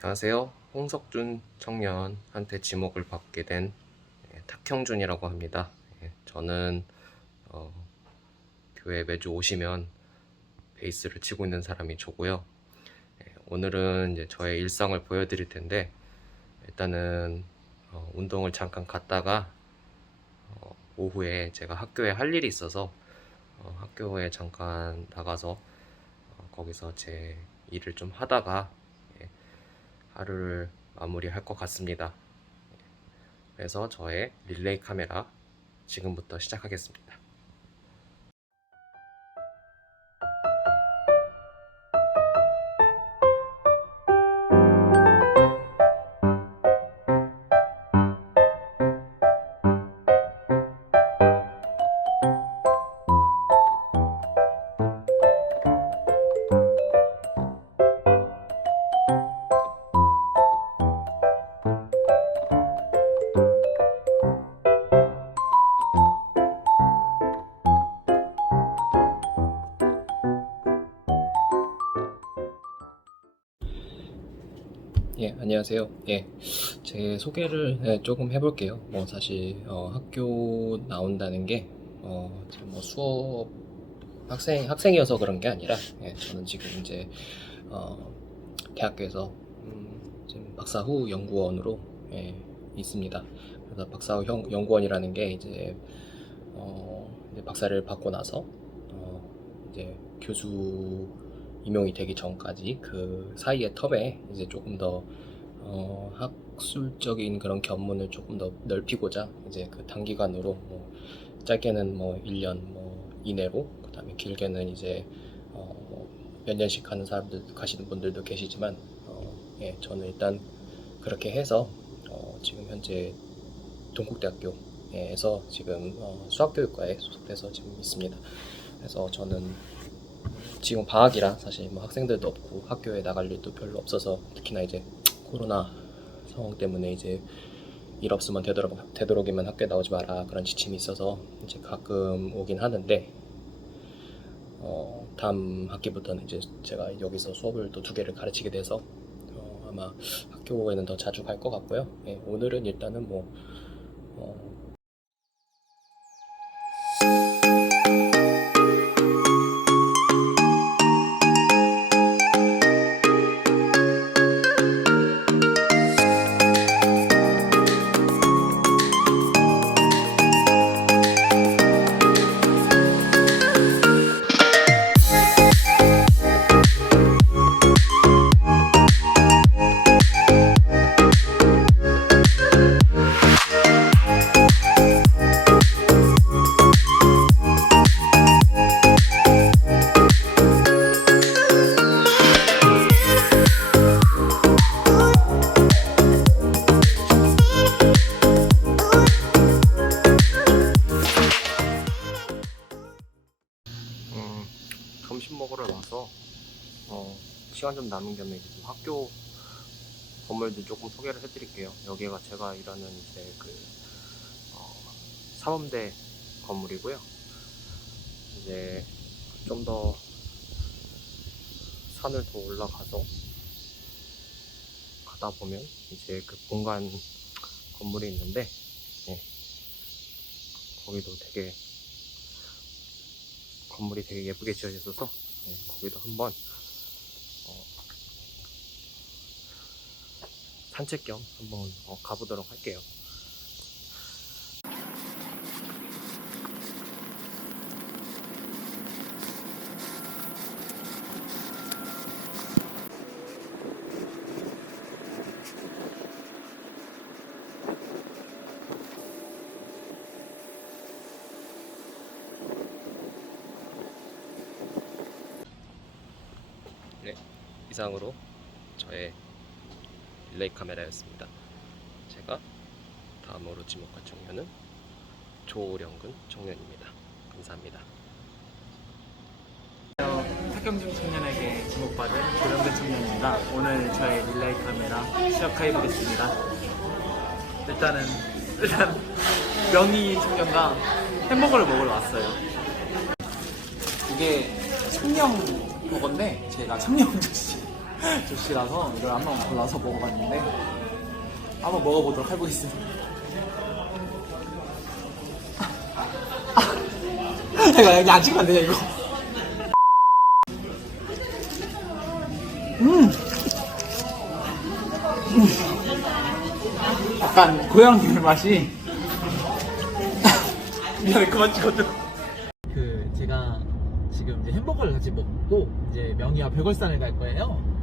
안녕하세요. 홍석준 청년한테 지목을 받게 된 예, 탁형준이라고 합니다. 예, 저는 어, 교회 매주 오시면 베이스를 치고 있는 사람이 저고요. 예, 오늘은 이제 저의 일상을 보여드릴 텐데 일단은 어, 운동을 잠깐 갔다가 어, 오후에 제가 학교에 할 일이 있어서 어, 학교에 잠깐 나가서 어, 거기서 제 일을 좀 하다가 예, 하루를 마무리할 것 같습니다. 그래서 저의 릴레이 카메라 지금부터 시작하겠습니다. 안녕하세요. 예, 제 소개를 예, 조금 해볼게요. 뭐 사실 어, 학교 나온다는 게 어, 뭐 수업 학생 학생이어서 그런 게 아니라 예, 저는 지금 이제 어, 대학교에서 음, 지금 박사 후 연구원으로 예, 있습니다. 그래서 박사 후 연- 연구원이라는 게 이제 어, 이제 박사를 받고 나서 어, 이제 교수 임용이 되기 전까지 그 사이의 텀에 이제 조금 더 어, 학술적인 그런 견문을 조금 더 넓히고자 이제 그 단기간으로 뭐 짧게는 뭐 1년 뭐 이내로 그다음에 길게는 이제 어, 뭐몇 년씩 하는 사람들 가시는 분들도 계시지만 어, 예, 저는 일단 그렇게 해서 어, 지금 현재 동국대학교에서 지금 어, 수학교육과에 소속돼서 지금 있습니다. 그래서 저는 지금 방학이라 사실 뭐 학생들도 없고 학교에 나갈 일도 별로 없어서 특히나 이제 코로나 상황 때문에 이제 일 없으면 되도록 되도록이면 학교에 나오지 마라 그런 지침이 있어서 이제 가끔 오긴 하는데 어, 다음 학기부터는 이제 제가 여기서 수업을 또 두 개를 가르치게 돼서 어, 아마 학교에는 더 자주 갈 것 같고요. 예, 오늘은 일단은 뭐 어, 좀 남은 겸에 이제 좀 학교 건물들 조금 소개를 해드릴게요. 여기가 제가 일하는 이제 그 어, 사범대 건물이고요. 이제 좀 더 산을 더 올라가서 가다 보면 이제 그 본관 건물이 있는데 예, 거기도 되게 건물이 되게 예쁘게 지어져 있어서 예, 거기도 한번 어, 산책 겸 한번 어, 가보도록 할게요. 네, 이상으로 저의 릴레이 카메라였습니다. 제가 다음으로 지목할 청년은 조령근 청년입니다. 감사합니다. 학경중 청년에게 주목받은 조영근 청년입니다. 오늘 저의 릴레이 카메라 시작해 보겠습니다. 일단은 일단 명희 청년과 햄버거를 먹으러 왔어요. 이게 청년 버거인데 제가 청년 주시 조시라서 이걸 한번 골라서 먹어봤는데 한번 먹어보도록 해보겠습니다. 잠깐 여기 안 찍으면 안 되냐 이거? 음. 음. 약간 고향 맛이 미안해 그만 찍어줘. 그 제가 지금 이제 햄버거를 같이 먹고 이제 명희와 백월산을 갈 거예요.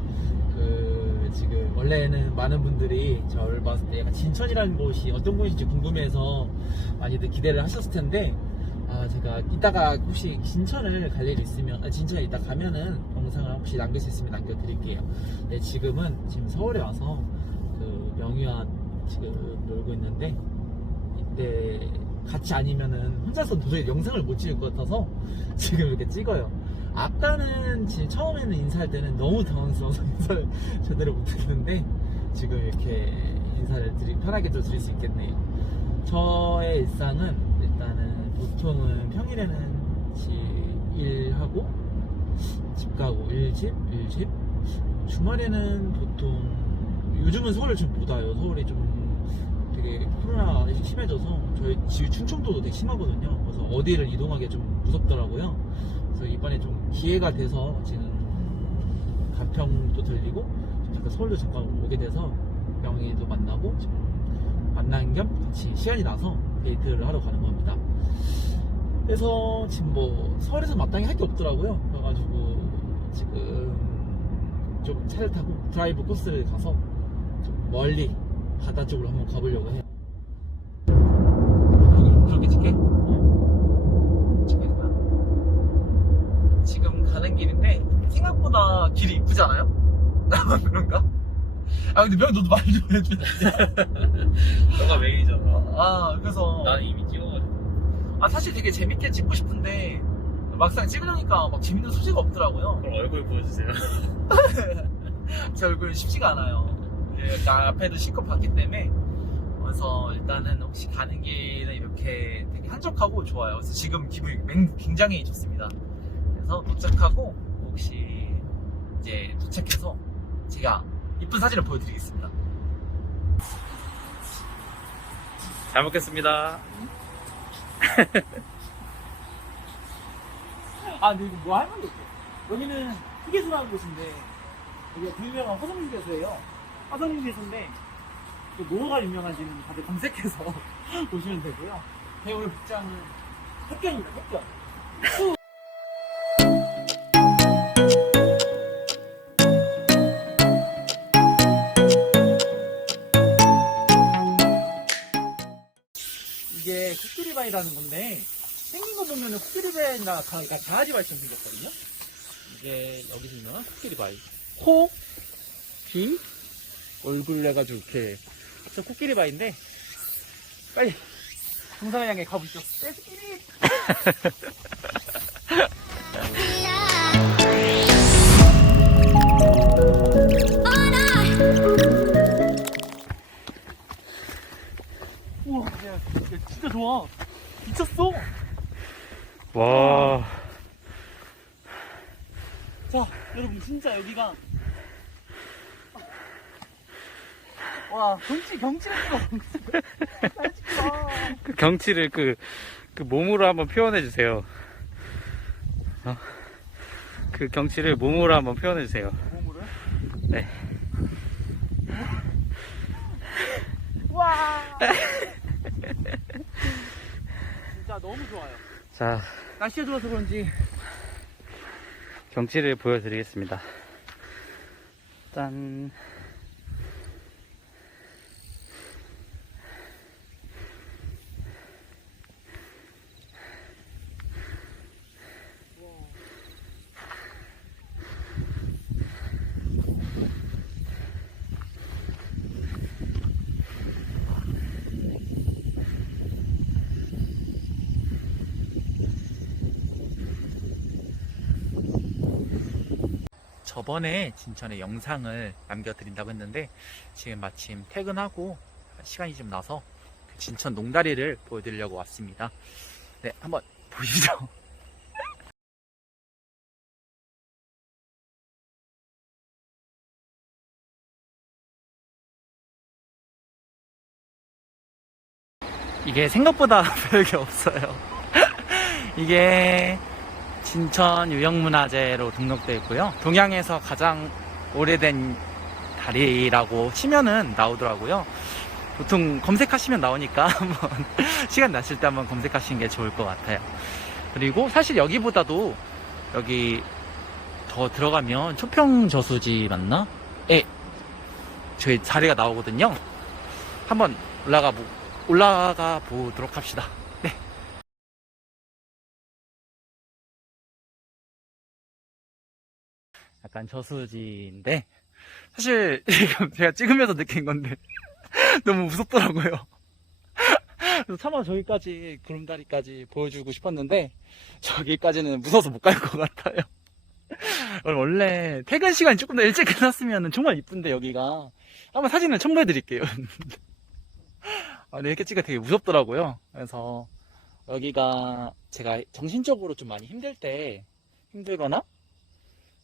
그 지금 원래는 많은 분들이 저를 봤을 때 진천이라는 곳이 어떤 곳인지 궁금해서 많이들 기대를 하셨을 텐데 아 제가 이따가 혹시 진천을 갈 일이 있으면 아, 진천에 이따 가면은 영상을 혹시 남길 수 있으면 남겨드릴게요. 네 지금은 지금 서울에 와서 그 명희와 지금 놀고 있는데 이때 같이 아니면은 혼자서 도저히 영상을 못 찍을 것 같아서 지금 이렇게 찍어요. 아까는 지금 처음에는 인사할 때는 너무 당황스러워서 인사를 제대로 못했는데 지금 이렇게 인사를 드리, 편하게 또 드릴 수 있겠네요. 저의 일상은 일단은 보통은 평일에는 집 일하고 집 가고 일집 일집 주말에는 보통 요즘은 서울을 좀 못 와요. 서울이 좀 되게 코로나가 심해져서 저희 집 충청도도 되게 심하거든요. 그래서 어디를 이동하기 좀 무섭더라고요. 그래서 이번에 좀 기회가 돼서 지금 가평도 들리고 좀 잠깐 서울도 잠깐 오게 돼서 명희도 만나고 지금 만난 겸 같이 시간이 나서 데이트를 하러 가는 겁니다. 그래서 지금 뭐 서울에서 마땅히 할 게 없더라고요. 그래가지고 지금 좀 차를 타고 드라이브 코스를 가서 좀 멀리 바다 쪽으로 한번 가보려고 해요. 그렇게 찍게? 찍겠다. 지금 가는 길인데 생각보다 길이 이쁘지 않아요? 나만 그런가? 아 근데 명 너도 말 좀 해줘. 너가 메이저라. 아 그래서 나는 이미 찍어가지고. 아 사실 되게 재밌게 찍고 싶은데 막상 찍으려니까 막 재밌는 소재가 없더라고요. 그럼 얼굴 보여주세요. 제 얼굴 쉽지가 않아요. 예, 나 앞에도 실컷 봤기 때문에 그래서 일단은 혹시 가는 길은 이렇게 되게 한적하고 좋아요. 그래서 지금 기분이 맹- 굉장히 좋습니다. 그래서 도착하고 혹시 이제 도착해서 제가 이쁜 사진을 보여드리겠습니다. 잘 먹겠습니다. 아, 근데 이거 뭐할 말도 없어. 여기는 휴게소라는 곳인데, 여기가 유명한 화성휴 게소예요. 화성휴 게소인데, 또 뭐가 유명한지는 다들 검색해서 보시면 되고요. 배우의 복장은 햇견입니다, 햇견. 코끼리바이라는 건데, 생긴 거 보면은 코끼리바이나 가, 그러니까 강아지바이처럼 생겼거든요. 이게 여기서 유명한 코끼리바이. 코, 귀, 얼굴 해가지고 이렇게. 저 코끼리바이인데, 빨리 동상을 향해 가보시죠. 떼끼리! 우와, 야, 야, 진짜 좋아. 미쳤어. 와. 자, 여러분 진짜 여기가 와 경치 경치를 찍어 그 경치를 그, 그 몸으로 한번 표현해 주세요. 어? 그 경치를 몸으로 한번 표현해 주세요. 몸으로 네. 와 진짜 너무 좋아요 자, 날씨가 좋아서 그런지 경치를 보여드리겠습니다. 짠. 저번에 진천에 영상을 남겨드린다고 했는데 지금 마침 퇴근하고 시간이 좀 나서 그 진천 농다리를 보여드리려고 왔습니다. 네, 한번 보시죠. 이게 생각보다 별게 없어요. 이게 진천 유형문화재로 등록되어 있고요. 동양에서 가장 오래된 다리라고 치면은 나오더라고요. 보통 검색하시면 나오니까 한번 시간 나실 때 한번 검색하시는 게 좋을 것 같아요. 그리고 사실 여기보다도 여기 더 들어가면 초평 저수지 맞나? 예. 저희 자리가 나오거든요. 한번 올라가 보, 올라가 보도록 합시다. 약간 저수지인데 사실 지금 제가 찍으면서 느낀 건데 너무 무섭더라고요. 그래서 차마 저기까지 구름다리까지 보여주고 싶었는데 저기까지는 무서워서 못 갈 것 같아요. 원래 퇴근 시간이 조금 더 일찍 끝났으면 정말 이쁜데 여기가 한번 사진을 첨부해 드릴게요. 아, 근데 이렇게 찍으면 되게 무섭더라고요. 그래서 여기가 제가 정신적으로 좀 많이 힘들 때 힘들거나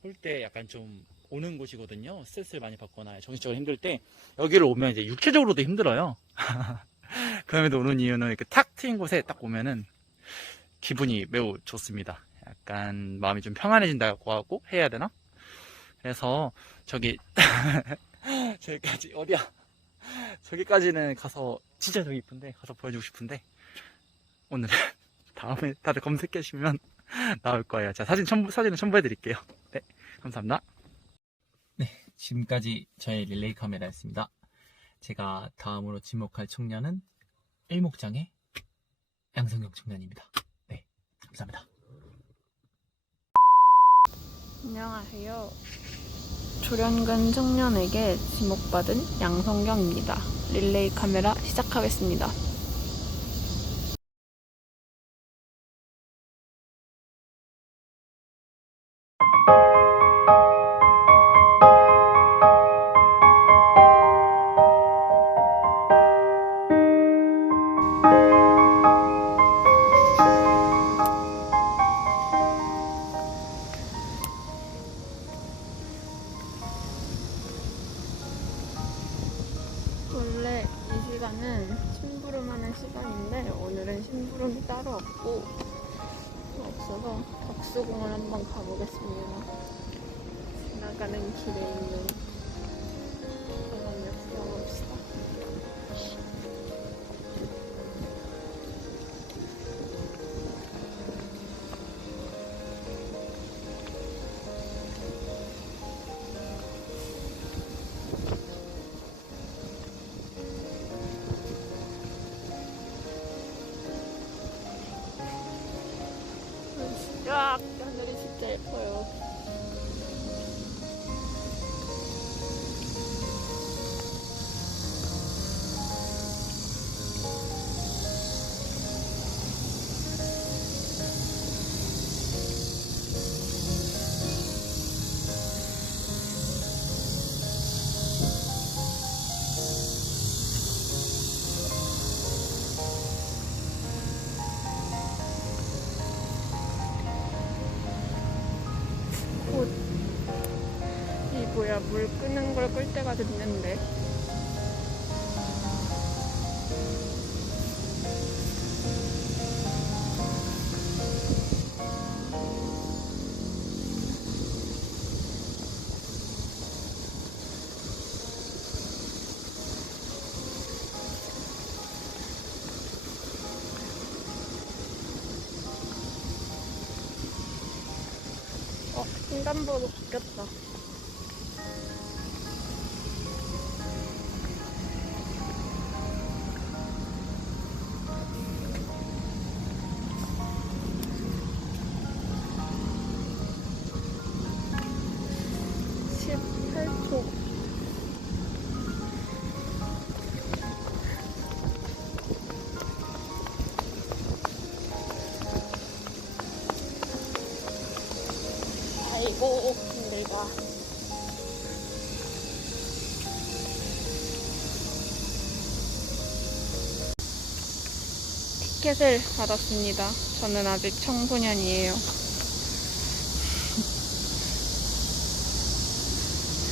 할때 약간 좀 오는 곳이거든요. 스트레스를 많이 받거나 정신적으로 힘들 때 여기를 오면 이제 육체적으로도 힘들어요. 그럼에도 오는 이유는 이렇게 탁 트인 곳에 딱 오면은 기분이 매우 좋습니다. 약간 마음이 좀 평안해진다고 하고 해야 되나? 그래서 저기 저기까지 어디야? 저기까지는 가서 진짜 저기 이쁜데 가서 보여주고 싶은데 오늘은 다음에 다들 검색하시면 나올 거예요. 자 사진 첨부 사진을 첨부해 드릴게요. 네 감사합니다. 지금까지 저의 릴레이 카메라였습니다. 제가 다음으로 지목할 청년은 일목장의 양성경 청년입니다. 네, 감사합니다. 안녕하세요. 조련근 청년에게 지목받은 양성경입니다. 릴레이 카메라 시작하겠습니다. 때가 됐는데. 어 횡단보도 바뀌었다 티켓을 받았습니다. 저는 아직 청소년이에요.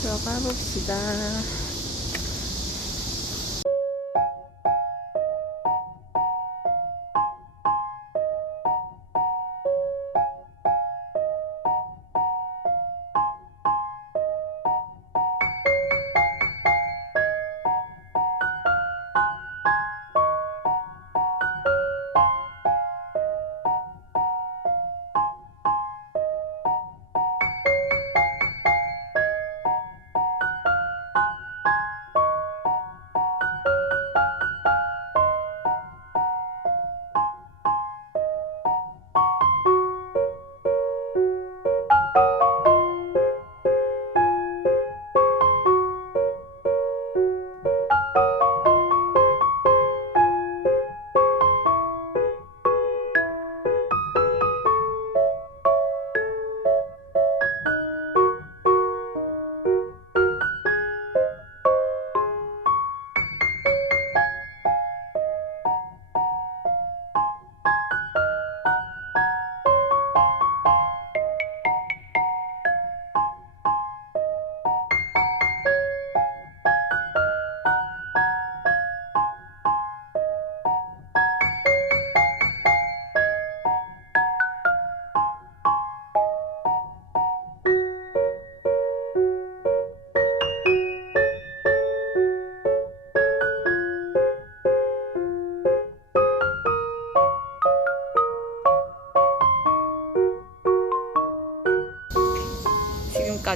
들어가 봅시다.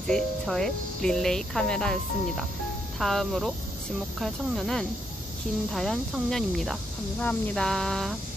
여기까지 저의 릴레이 카메라였습니다. 다음으로 지목할 청년은 김다현 청년입니다. 감사합니다.